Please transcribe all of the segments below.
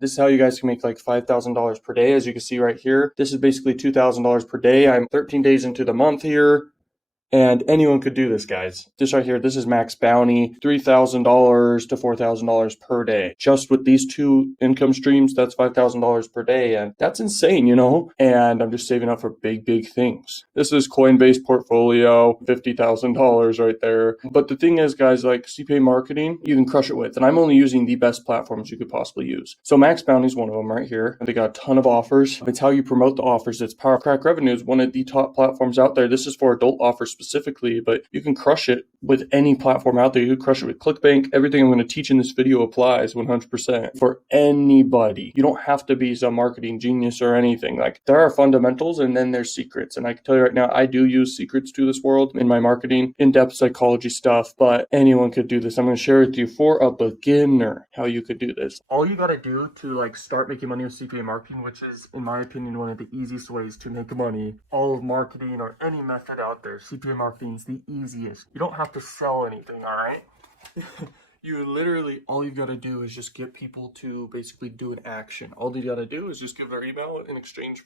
This is how you guys can make like $5,000 per day. As you can see right here, this is basically $2,000 per day. I'm 13 days into the month here. And anyone could do this, guys. This right here, this is max bounty, $3,000 to $4,000 per day. Just with these two income streams, that's $5,000 per day. And that's insane, you know? And I'm just saving up for big, big things. This is Coinbase portfolio, $50,000 right there. But the thing is, guys, like CPA marketing, you can crush it with. And I'm only using the best platforms you could possibly use. So Max Bounty is one of them right here. They got a ton of offers. It's how you promote the offers. It's Power Crack Revenue is one of the top platforms out there. This is for adult offers specifically, but you can crush it with any platform out there. You can crush it with ClickBank. Everything I'm going to teach in this video applies 100% for anybody. You don't have to be some marketing genius or anything. Like, there are fundamentals and then there's secrets. And I can tell you right now, I do use secrets to this world in my marketing, in-depth psychology stuff, but anyone could do this. I'm going to share with you for a beginner how you could do this. All you got to do to like start making money with CPA marketing, which is in my opinion one of the easiest ways to make money, all of marketing or any method out there, CPA marketing is the easiest. You don't have to sell anything, all right? You literally, all you've got to do is just get people to basically do an action. All you got to do is just give their email in exchange,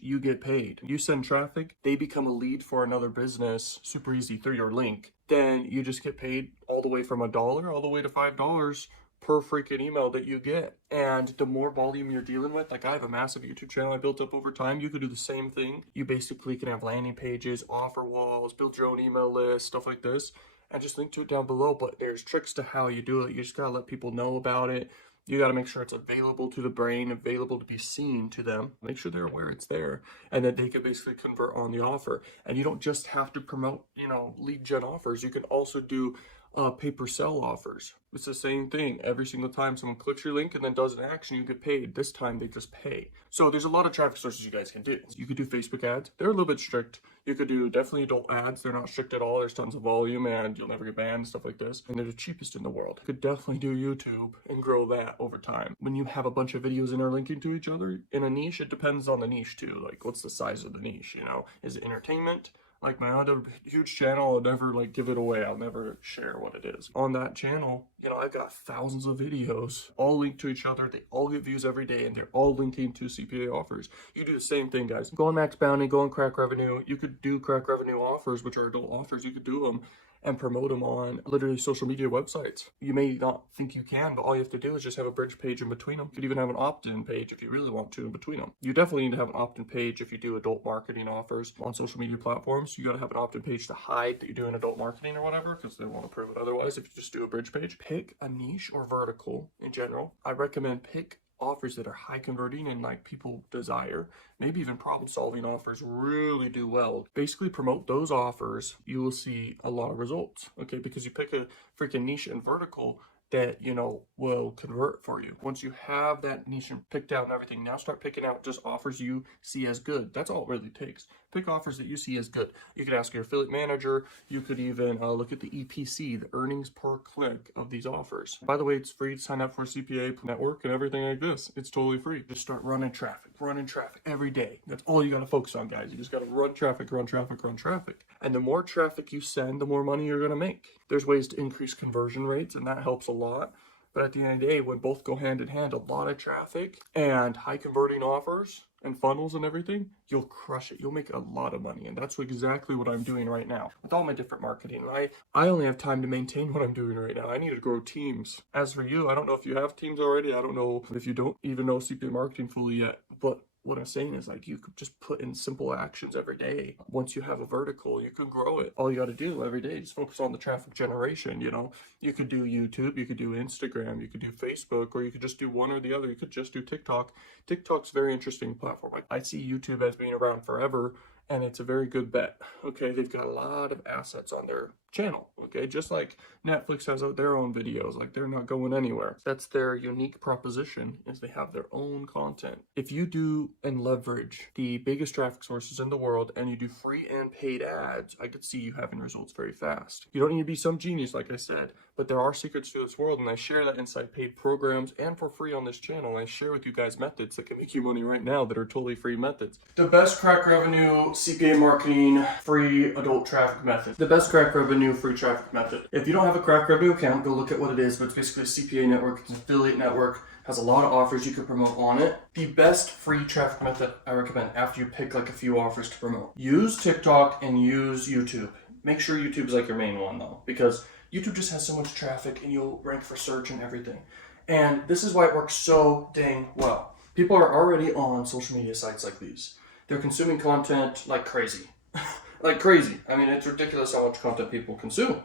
you get paid. You send traffic, they become a lead for another business, super easy through your link. Then you just get paid all the way from $1 all the way to $5 per freaking email that you get. And the more volume you're dealing with, like I have a massive YouTube channel I built up over time, you could do the same thing. You basically can have landing pages, offer walls, build your own email list, stuff like this, and just link to it down below. But there's tricks to how you do it. You just gotta let people know about it. You got to make sure it's available to the brain, available to be seen to them. Make sure they're aware it's there and that they can basically convert on the offer. And you don't just have to promote, lead gen offers. You can also do pay per sell offers. It's the same thing. Every single time someone clicks your link and then does an action, you get paid. This time they just pay. So there's a lot of traffic sources you guys can do. You could do Facebook ads. They're a little bit strict. You could do definitely adult ads. They're not strict at all. There's tons of volume and you'll never get banned, stuff like this. And they're the cheapest in the world. You could definitely do YouTube and grow that over time. When you have a bunch of videos interlinking to each other in a niche, it depends on the niche too. Like, what's the size of the niche, Is it entertainment? Like my other huge channel, I'll never give it away. I'll never share what it is. On that channel, I've got thousands of videos all linked to each other. They all get views every day and they're all linking to CPA offers. You do the same thing, guys. Go on Max Bounty, go on Crack Revenue. You could do Crack Revenue offers, which are adult offers. You could do them and promote them on literally social media websites. You may not think you can, but all you have to do is just have a bridge page in between them. You could even have an opt-in page if you really want to in between them. You definitely need to have an opt-in page if you do adult marketing offers on social media platforms. You got to have an opt-in page to hide that you're doing adult marketing or whatever, because they won't approve it otherwise if you just do a bridge page. Pick a niche or vertical in general. I recommend pick offers that are high converting and like people desire. Maybe even problem solving offers really do well. Basically promote those offers. You will see a lot of results, okay? Because you pick a freaking niche and vertical that will convert for you. Once you have that niche picked out and everything, now start picking out just offers you see as good. That's all it really takes. Pick offers that you see as good. You could ask your affiliate manager. You could even look at the EPC, the earnings per click of these offers. By the way, it's free to sign up for CPA network and everything like this. It's totally free. Just start running traffic every day. That's all you got to focus on, guys. You just got to run traffic. And the more traffic you send, the more money you're going to make. There's ways to increase conversion rates, and that helps a lot. But at the end of the day, when both go hand in hand, a lot of traffic and high converting offers and funnels and everything, you'll crush it. You'll make a lot of money. And that's exactly what I'm doing right now with all my different marketing. I only have time to maintain what I'm doing right now. I need to grow teams. As for you, I don't know if you have teams already. I don't know if you don't even know CPA marketing fully yet, but what I'm saying is you could just put in simple actions every day. Once you have a vertical, you can grow it. All you got to do every day, just focus on the traffic generation. You could do YouTube, you could do Instagram, you could do Facebook, or you could just do one or the other. You could just do TikTok. TikTok's a very interesting platform. I see YouTube as being around forever, and it's a very good bet. Okay, they've got a lot of assets on their channel. Okay, just like Netflix has their own videos, they're not going anywhere. That's their unique proposition, is they have their own content. If you do and leverage the biggest traffic sources in the world and you do free and paid ads, I could see you having results very fast. You don't need to be some genius, like I said, but there are secrets to this world, and I share that inside paid programs and for free on this channel. I share with you guys methods that can make you money right now that are totally free methods. The best Crack Revenue CPA marketing free adult traffic method. The best Crack Revenue revenue free traffic method. If you don't have a crack revenue account, go look at what it is, but it's basically a CPA network. It's an affiliate network, has a lot of offers you can promote on it. The best free traffic method I recommend after you pick like a few offers to promote. Use TikTok and use YouTube. Make sure YouTube is like your main one though, because YouTube just has so much traffic and you'll rank for search and everything. And this is why it works so dang well. People are already on social media sites like these. They're consuming content like crazy. Like crazy. I mean, it's ridiculous how much content people consume,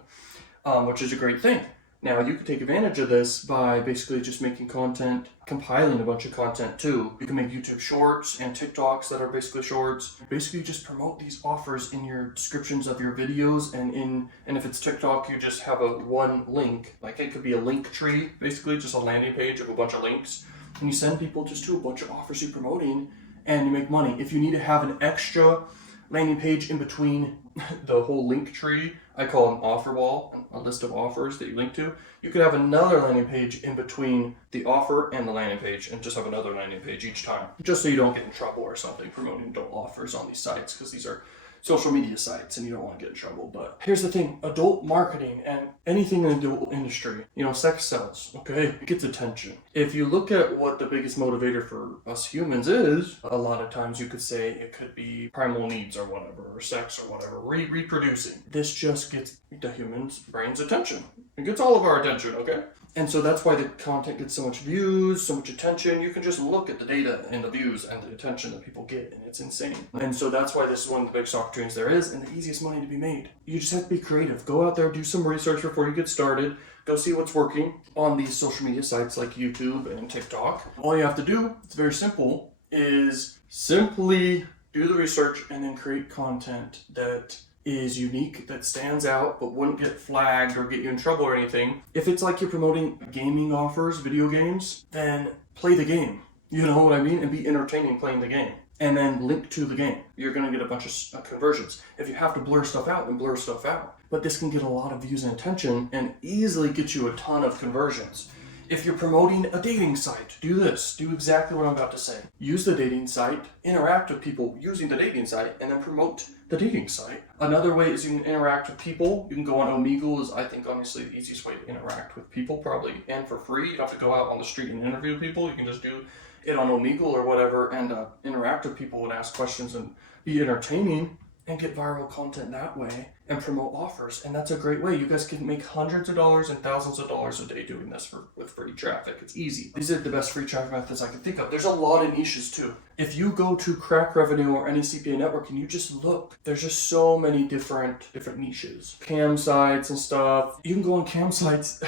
which is a great thing. Now, you can take advantage of this by basically just making content, compiling a bunch of content too. You can make YouTube shorts and TikToks that are basically shorts. Basically just promote these offers in your descriptions of your videos, and if it's TikTok, you just have one link. Like it could be a link tree, basically just a landing page of a bunch of links. And you send people just to a bunch of offers you're promoting and you make money. If you need to have an extra landing page in between the whole link tree, I call an offer wall, a list of offers that you link to. You could have another landing page in between the offer and the landing page and just have another landing page each time, just so you don't get in trouble or something promoting adult offers on these sites, because these are social media sites and you don't want to get in trouble. But here's the thing, adult marketing and anything in the adult industry, sex sells, okay? It gets attention. If you look at what the biggest motivator for us humans is, a lot of times you could say it could be primal needs or whatever, or sex or whatever, reproducing. This just gets the human's brain's attention. It gets all of our attention, okay? And so that's why the content gets so much views, so much attention. You can just look at the data and the views and the attention that people get, and it's insane. And so that's why this is one of the biggest opportunities there is and the easiest money to be made. You just have to be creative. Go out there, do some research before you get started. Go see what's working on these social media sites like YouTube and TikTok. All you have to do, it's very simple, is simply do the research and then create content that is unique, that stands out, but wouldn't get flagged or get you in trouble or anything. If it's like you're promoting gaming offers, video games, then play the game. You know what I mean? And be entertaining playing the game. And then link to the game. You're going to get a bunch of conversions. If you have to blur stuff out, then blur stuff out. But this can get a lot of views and attention and easily get you a ton of conversions. If you're promoting a dating site, do this. Do exactly what I'm about to say. Use the dating site, interact with people using the dating site, and then promote the dating site. Another way is you can interact with people. You can go on Omegle is, I think, honestly, the easiest way to interact with people, probably, and for free. You don't have to go out on the street and interview people. You can just do it on Omegle or whatever and interact with people and ask questions and be entertaining and get viral content that way and promote offers. And that's a great way. You guys can make hundreds of dollars and thousands of dollars a day doing this with free traffic. It's easy. These are the best free traffic methods I can think of. There's a lot of niches too. If you go to Crack Revenue or any CPA network and you just look, there's just so many different niches. Cam sites and stuff. You can go on cam sites.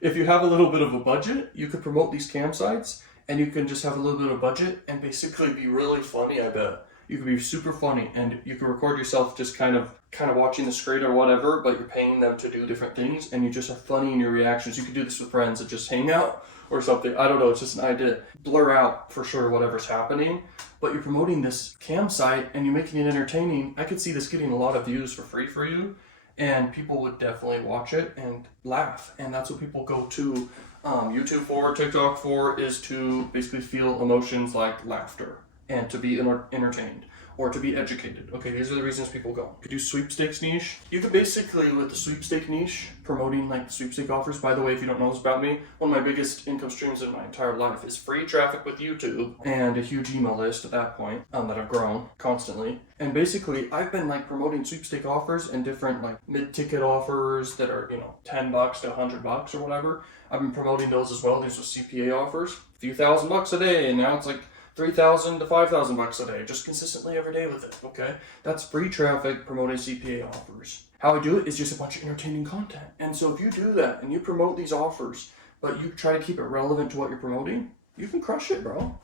If you have a little bit of a budget, you could promote these cam sites and you can just have a little bit of budget and basically be really funny, I bet. You could be super funny and you can record yourself just kind of watching the screen or whatever, but you're paying them to do different things and you just are funny in your reactions. You could do this with friends and just hang out or something. I don't know, it's just an idea. Blur out for sure whatever's happening, but you're promoting this cam site and you're making it entertaining. I could see this getting a lot of views for free for you and people would definitely watch it and laugh. And that's what people go to YouTube for, TikTok for, is to basically feel emotions like laughter and to be entertained or to be educated. Okay, these are the reasons people go. You could do sweepstakes niche. You could basically, with the sweepstake niche, promoting like sweepstake offers. By the way, if you don't know this about me, one of my biggest income streams in my entire life is free traffic with YouTube and a huge email list at that point that I've grown constantly. And basically, I've been like promoting sweepstake offers and different like mid-ticket offers that are, $10 to $100 or whatever. I've been promoting those as well. These are CPA offers, a few $1,000 a day, and now it's like $3,000 to $5,000 a day, just consistently every day with it, okay? That's free traffic promoting CPA offers. How I do it is just a bunch of entertaining content. And so if you do that and you promote these offers, but you try to keep it relevant to what you're promoting, you can crush it, bro.